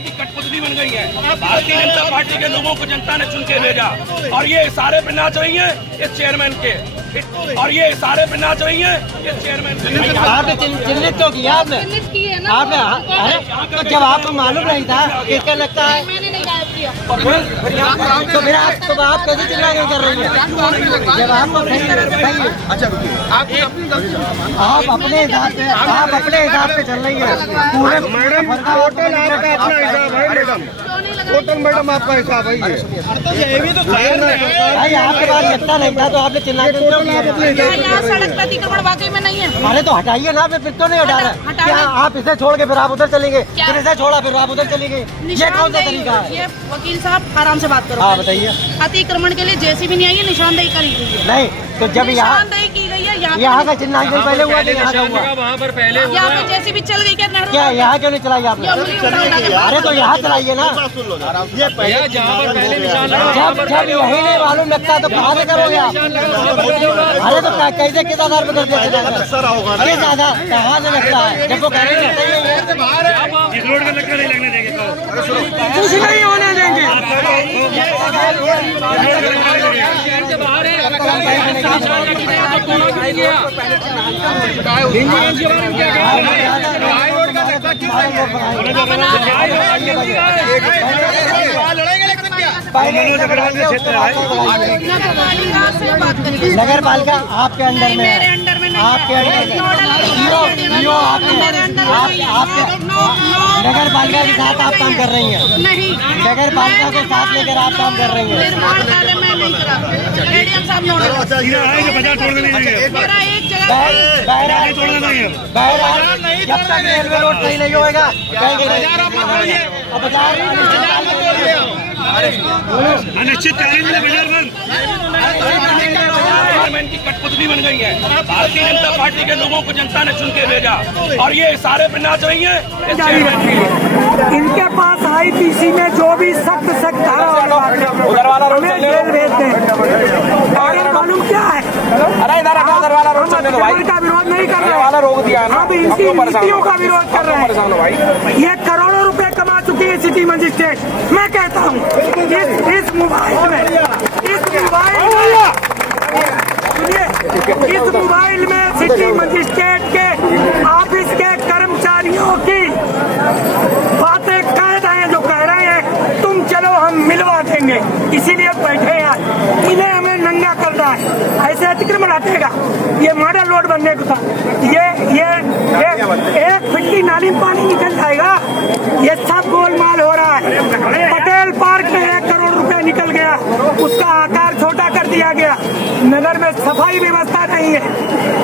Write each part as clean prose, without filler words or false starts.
की कठपुतली बन गई है। भारतीय जनता पार्टी के लोगों को जनता ने चुन के भेजा और ये इशारे पे नाच रही है इस चेयरमैन के, और ये इशारे पे नाच रही है इस चेयरमैन के। आपने चिन्हित तो किया आपने तो जब आपको मालूम नहीं था किसका लगता है मैंने नहीं गायब किया। तो फिर आप कैसे चिल्ला के कर रही हैं जब आपको सही। अच्छा रुकिए, आप अपने हिसाब से चल रही है पूरे होटल आपका अपना हिसाब है मैडम, होटल मैडम आपका हिसाब है ये तो भाई आपके पास लगता नहीं था तो आपने चिल्ला के क्यों किया? यहाँ सड़क पर अतिक्रमण वाकई में नहीं है। अरे तो हटाइए ना, फिर तो नहीं हटा रहा। क्या आप इसे छोड़ के फिर आप उधर चलेंगे, फिर इसे छोड़ा फिर आप उधर चलेंगे, ये कौन सा तरीका है? ये वकील साहब आराम से बात करो। हाँ बताइए। अतिक्रमण के लिए जेसीबी नहीं आई है, निशानदेही करी गई है। नहीं तो जब निशानदेही की गई है यहाँ का चिन्हांकन पहले हुआ था, यहाँ का हुआ वहाँ पर पहले यहाँ पे जेसीबी चल गई क्या? यहाँ क्यों नहीं चलाई आपने? अरे तो यहाँ चलाइए ना। जहाँ पर पहले निशान जब यही नहीं मालूम लगता तो कहाँ से करोगे आप? अरे तो कैसे किस आधार पर कर दिया? किस आधार कहाँ से लगता है जब वो कह रहे हैं इस रोड में लक्कड़ नहीं लगने देंगे तो कुछ नहीं होने देंगे। नगर पालिका आपके अंडर में है, आपके अंडर में नगर पालिका के साथ आप काम कर रही हैं। नहीं, नगर पालिका को साथ लेकर आप काम कर रही हैं। निर्माण कार्य में नहीं करा। एडीएम साहब नोटिस मेरा एक जगह बहरहाल जब तक रेलवे रोड सही नहीं होगा अनिश्चित की कठपुतली बन गई है। भारतीय जनता पार्टी के लोगों को जनता ने चुन के भेजा और ये इशारे पे नाच रही है इस चेयरमैन की। इनके पास आईपीसी में जो भी सख्त जेल भेजते हैं। मालूम क्या है? अरे इधर का विरोध नहीं कर रहे हैं, रोक दिया अब इनकी नीतियों का विरोध कर रहे हैं। ये करोड़ों रुपए कमा चुकी है सिटी मजिस्ट्रेट। मैं कहता हूँ इस मोबाइल में सिटी मजिस्ट्रेट के ऑफिस के कर्मचारियों की बातें कैद हैं जो कह रहे हैं तुम चलो हम मिलवा देंगे, इसीलिए बैठे हैं। इन्हें हमें नंगा करना है, ऐसे अतिक्रमण हटेगा। ये मॉडल रोड बनने को था, ये एक फीट की नाली में पानी निकल जाएगा। ये सब गोलमाल हो रहा है। पटेल पार्क में 1 करोड़ रुपए निकल गया, उसका आकार छोटा कर दिया गया। नगर में सफाई व्यवस्था नहीं है।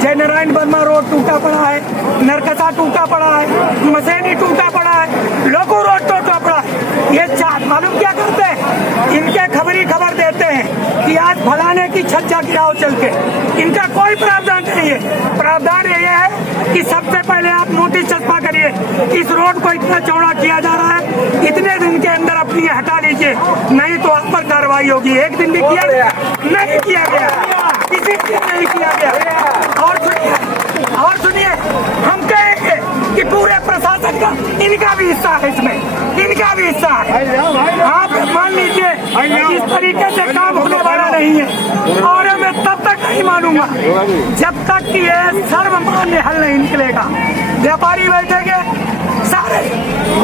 जय नारायण वर्मा रोड टूटा पड़ा है, नरकसा टूटा पड़ा है, मसेनी टूटा पड़ा है, लोगो रोड टूटा पड़ा है। ये मालूम क्या करते हैं? इनके खबर देते हैं कि आज फलाने की छज्जा गिराओ चल के। इनका कोई प्रावधान नहीं है। प्रावधान ये है कि सबसे पहले आप नोटिस चस्पा करिए, इस रोड को इतना चौड़ा किया जा रहा है, इतने दिन के अंदर अपनी हटा लीजिए, नहीं तो आप पर कार्रवाई होगी। एक दिन भी किया नहीं किया गया, किसी भी नहीं किया गया। और सुनिए हम कहेंगे कि पूरे प्रशासन का इनका भी हिस्सा है, इसमें इनका भी हिस्सा है। आप मान लीजिए इस तरीके से काम होने वाला नहीं है और मैं तब तक नहीं मानूंगा जब तक कि ये सर्वमान्य हल नहीं निकलेगा। व्यापारी बैठेंगे, सारे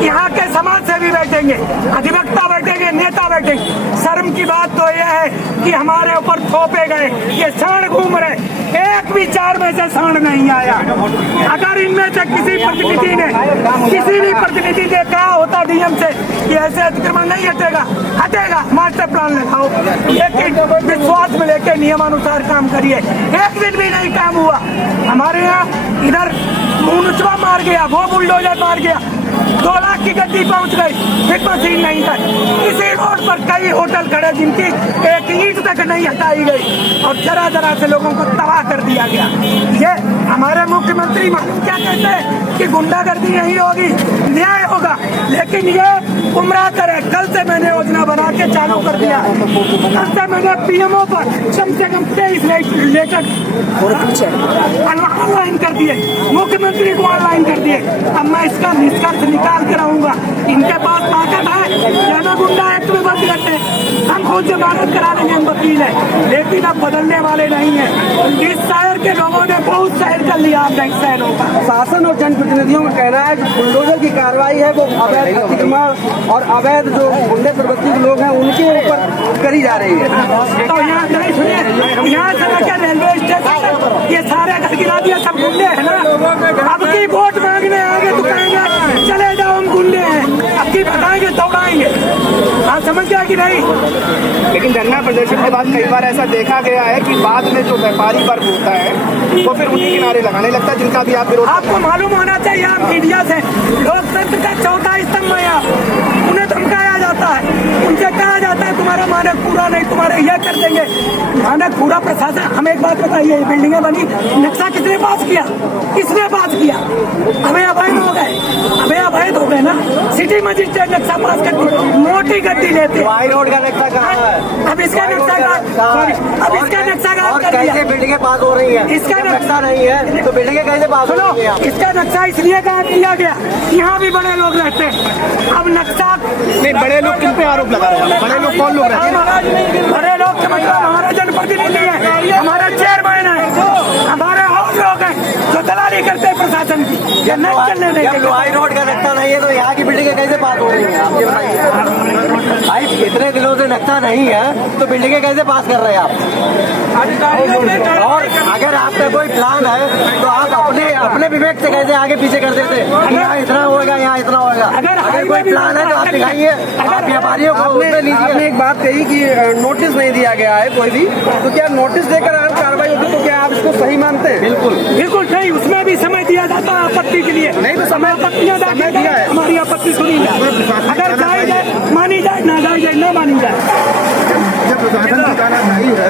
यहाँ के समाज सेवी बैठेंगे, अधिवक्ता बैठेंगे, नेता बैठेंगे। शर्म की बात तो यह है कि हमारे ऊपर थोपे गए ये सांड घूम रहे, एक भी 4 में से सांड नहीं आया। अगर इनमें से किसी भी प्रतिनिधि ने कहा होता डीएम से कि ऐसे अतिक्रमण नहीं हटेगा, मास्टर प्लान लगाओ, लेकिन विश्वास में लेकर नियमानुसार काम करिए। एक दिन भी नहीं काम हुआ। हमारे यहाँ इधर मुनुचवा मार गया, वो बुलडोजर मार गया, 2 लाख की गड्डी पहुंच गई, फिर मशीन नहीं था। इसी रोड पर कई होटल खड़े जिनकी एक ईंट तक नहीं हटाई गई और जरा जरा से लोगों को तबाह कर दिया गया। ये हमारे मुख्यमंत्री क्या कहते हैं कि गुंडागर्दी नहीं होगी, न्याय होगा, लेकिन ये गुमराह करे। कल से मैंने योजना बना के चालू कर दिया, कल से मैंने पीएमओ पर कम से कम 23 लेटर ऑनलाइन कर दिए, मुख्यमंत्री को ऑनलाइन कर दिए। अब मैं इसका निष्कर्ष निकाल कर आऊंगा। इनके पास ताकत है, ज्यादा गुंडा एक्ट में बंद करते हैं, हम खुद जमानत करा देंगे, हम वकील है, लेकिन अब बदलने वाले नहीं है। इस शहर के लोगों ने बहुत सहन कर लिया अपने शहरों का। शासन और जनप्रतिनिधियों का कहना है कि बुलडोजर की कार्रवाई है वो अवैध अतिक्रमण और अवैध जो गुंडे प्रवृत्ति के लोग हैं उनके ऊपर करी जा रही है। तो यहाँ नहीं सुनिए, यहाँ से लेकर रेलवे स्टेशन ये सारे घर गिरा दिया, सब गुंडे हैं ना। अब की वोट मांगने आगे तो कहेंगे चले जाओ हम गुंडे हैं, अब की बताएंगे दौड़ाएंगे। आप समझ गया कि नहीं? लेकिन धरना प्रदर्शन के बाद कई बार ऐसा देखा गया है कि बाद में जो व्यापारी वर्ग होता है वो फिर उन्हीं किनारे लगाने लगता है जिनका भी आप विरोध। आपको मालूम होना चाहिए, आप मीडिया से लोकतंत्र का चौथा स्तंभ है, आप उन्हें धमकाया जाता है, उनसे कहा जाता है तुम्हारा मानक पूरा नहीं, तुम्हारे यह कर देंगे। मानक पूरा प्रशासन। हम एक बात बताइए, बिल्डिंगें बनी, नक्शा किसने पास किया? किसने पास किया? हमें अवैध हो गए, हमें अवैध हो गए ना। सिटी मजिस्ट्रेट नक्शा पास करती, मोटी गड्डी लेते। वाई रोड का नक्शा कहाँ है? अब इसका नक्शा अब इसका नक्शा और कैसे बिल्डिंगें पास हो रही है? इसका नक्शा नहीं है तो बिल्डिंगें कैसे पास हो रही है? इसका नक्शा इसलिए कहा किया गया, यहाँ भी बड़े लोग रहते हैं। अब नक्शा नहीं, बड़े लोग किन पे आरोप लगा रहे हैं? बड़े लोग कौन लोग रहते हैं? बड़े लोग के मतलब हमारे जनप्रतिनिधि है, हमारा चेयरमैन है, हमारे और लोग हैं जो दलाली करते हैं प्रशासन की। जब वाई रोड का नक्शा नहीं है तो यहाँ की बिल्डिंगें कैसे पास हो रही है? आप ये बताइए भाई, इतने दिनों से नक्शा नहीं है तो बिल्डिंगें कैसे पास कर रहे हैं आप? और अगर आपका कोई प्लान है तो आप अपने विवेक से कैसे आगे पीछे कर देते? यहाँ इतना होगा, यहाँ इतना होगा। अगर कोई प्लान है तो आप दिखाइए, आप व्यापारियों को आपने एक बात कही कि नोटिस नहीं दिया गया है कोई भी, तो क्या नोटिस देकर अगर कार्रवाई होती तो क्या आप इसको सही मानते हैं? बिल्कुल नहीं, उसमें भी समय दिया जाता है आपत्ति के लिए। नहीं तो समय आपत्तियाँ दिया है, हमारी आपत्ति सुनी जाए, अगर जाए जाए मानी जाए, ना जाए जाए ना मानी जाए। जब प्रशासन की कहना नहीं है,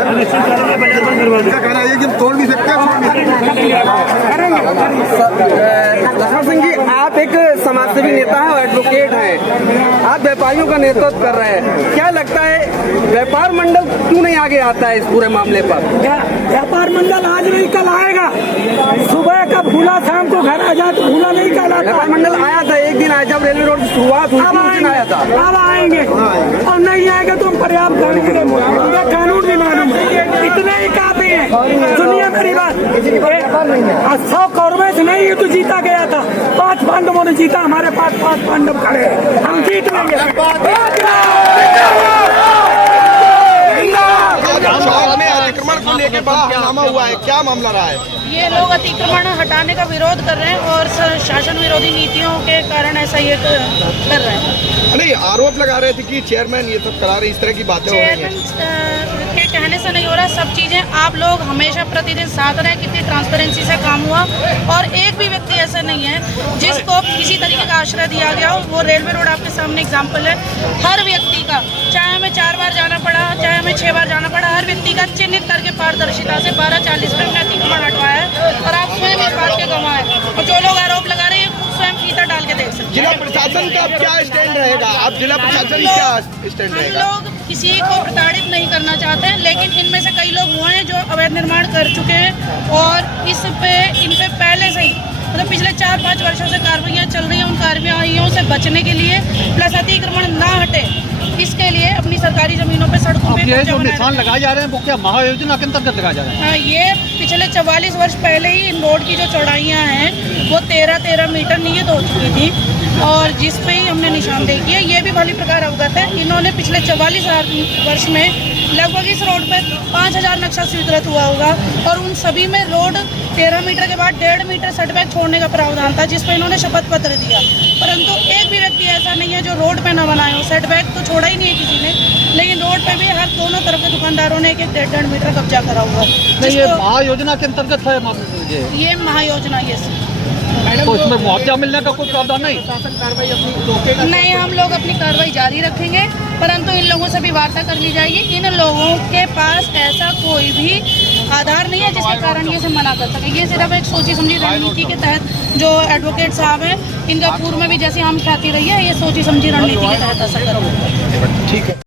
क्या कहना है कि तोड़ भी सकते लक्ष्मण सिंह जी, आप एक समाजसेवी नेता हैं और एडवोकेट हैं, आप व्यापारियों का नेतृत्व कर रहे हैं, क्या लगता है व्यापार मंडल क्यों नहीं आगे आता है इस पूरे मामले पर? व्यापार मंडल आज नहीं कल आएगा। सुबह का भूला शाम को घर आ जाए तो भूला नहीं कहलाता। व्यापार मंडल आया था, एक दिन आया जब रेलवे रोड की शुरुआत हुई थी, आया था। अब आएंगे और नहीं आएगा तो हम पर्याप्त कानून भी मालूम है, इतने ही काफी है। सुनिए मेरी बात, 100 कौरवे से नहीं ये तो जीता गया था, 5 पांडवों ने जीता, हमारे पास 5 पांडव खड़े हैं, हम जीत लेंगे। में अतिक्रमण को लेकर हंगामा हुआ है, क्या मामला रहा है? ये लोग अतिक्रमण हटाने का विरोध कर रहे हैं और शासन विरोधी नीतियों के कारण ऐसा ये कर रहे हैं। नहीं, आरोप लगा रहे थे कि चेयरमैन ये सब करा रहे, इस तरह की बातें हो रही हैं। चेयरमैन के कहने से नहीं हो रहा, सब चीजें आप लोग हमेशा प्रतिदिन साथ रहे, कितनी ट्रांसपेरेंसी से काम हुआ और एक भी व्यक्ति ऐसा नहीं है जिसको किसी तरीके का आश्रय दिया गया हो। वो रेलवे रोड आपके सामने एग्जाम्पल है, हर व्यक्ति का, चाहे हमें 4 बार जाना पड़ा, चाहे हमें 6 बार जाना पड़ा, हर व्यक्ति का चिन्हित करके पारदर्शिता से 12:40 में हमने अतिक्रमण हटवाया है और आप स्वयं इस बात के गवाह हैं। और जो लोग आरोप लगा रहे हैं स्वयं फीता डाल के देख सकते हैं। जिला प्रशासन का क्या स्टैंड रहेगा? आप जिला प्रशासन क्या स्टैंड रहेगा? हम लोग किसी को प्रताड़ित नहीं करना चाहते हैं, लेकिन इनमें से कई लोग हुए हैं जो अवैध निर्माण कर चुके हैं और इन पे पहले से ही मतलब पिछले 4-5 वर्षों से कार्रवाइयाँ चल रही हैं। उन कार्रवाइयों से बचने के लिए प्लस अतिक्रमण ना हटे, इसके लिए अपनी सरकारी जमीनों पे सड़कों पे जो निशान लगाए जा रहे हैं वो क्या महायोजना के अंतर्गत लगाए जा रहे हैं? ये पिछले 44 वर्ष पहले ही इन रोड की जो चौड़ाइयाँ हैं वो 13-13 मीटर नियत हो चुकी थी और जिस पे ही हमने निशानदेही की है। ये भी भली प्रकार अवगत है, इन्होंने पिछले 44 वर्ष में लगभग इस रोड पर 5000 नक्शा स्वीकृत हुआ होगा और उन सभी में रोड 13 मीटर के बाद 1.5 मीटर सेटबैक छोड़ने का प्रावधान था, जिस पर इन्होंने शपथ पत्र दिया। परंतु एक भी व्यक्ति ऐसा नहीं है जो रोड पे न बनाए हो। सेटबैक तो छोड़ा ही नहीं है किसी ने, लेकिन रोड पे भी हर दोनों तरफ के दुकानदारों ने 1-1.5 मीटर कब्जा करा हुआ है। ये महायोजना के अंतर्गत है? ये महायोजना, ये तो इसमें मुआवजा मिलने का कोई प्रावधान नहीं? नहीं, हम लोग अपनी कार्रवाई जारी रखेंगे, परंतु इन लोगों से भी वार्ता कर ली जाएगी। इन लोगों के पास ऐसा कोई भी आधार नहीं है जिसके कारण ये से मना कर सके। ये सिर्फ एक सोची समझी रणनीति के तहत जो एडवोकेट साहब हैं, इनका पूर्व में भी जैसे हम ख्याति रही है, ये सोची समझी रणनीति के तहत ऐसा कर रहे हैं। ठीक है।